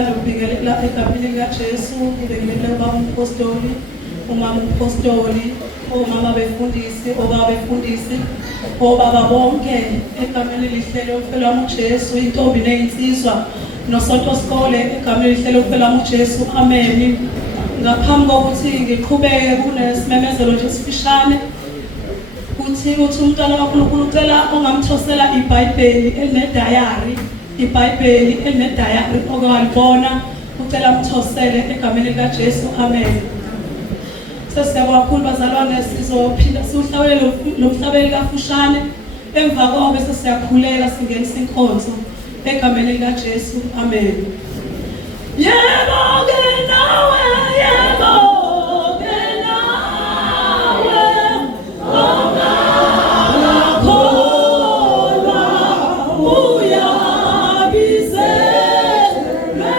Ngithanda ukubingelela egameni likaJesu, ngibingelela ubaba umpostoli, umama umpostoli, omama befundisi, obaba befundisi, obaba bonke egameni lihlelo ukuphela wami uJesu, intombi nezinsizwa nosonto sikole egameni lihlelo ukuphela wami uJesu. Amen. Ngaphambi kokuthi ngiqhubeke kunesimemezelo nje sifishane kuthi umntwana kaNkulunkulu ucela ongamthosela iBhayibheli elinedayari, iBhayibheli elinedayari okwalibona ucela amthosele egameni likaJesu. Amen. Sesiyabonga kakhulu bazalwane, sizophinda siwuhlabele lo mhlabeli kafushane, emva kobe sesiyakhuleka singenisa inkonzo egameni likaJesu. Amen. Yebo ke nawe, yebo ke nawe, ongakholwa uyabizelwe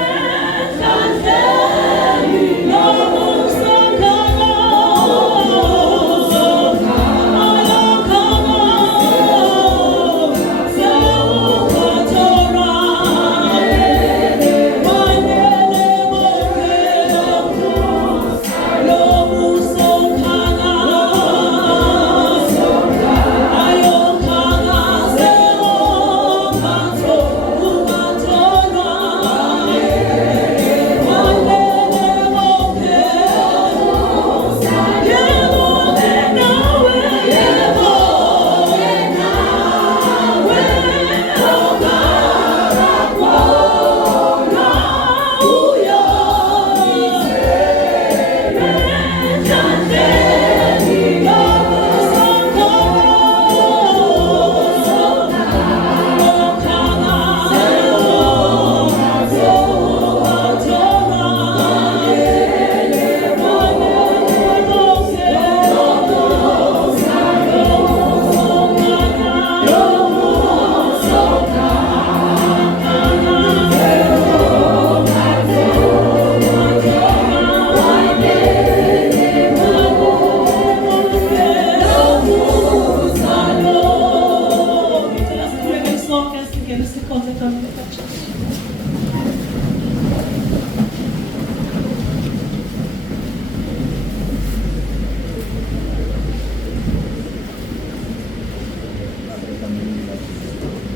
endleleni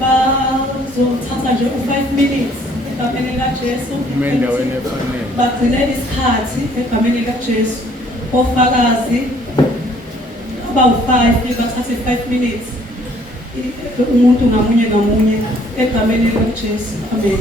bazothatha nje 5 minutes egameni likaJesu, endaweni efanele bagcine isikhathi egameni likaJesu. Ofakazi abawu-5 bathathe 5 minutes umuntu ngamunye ngamunye egameni likaJesu. Amen.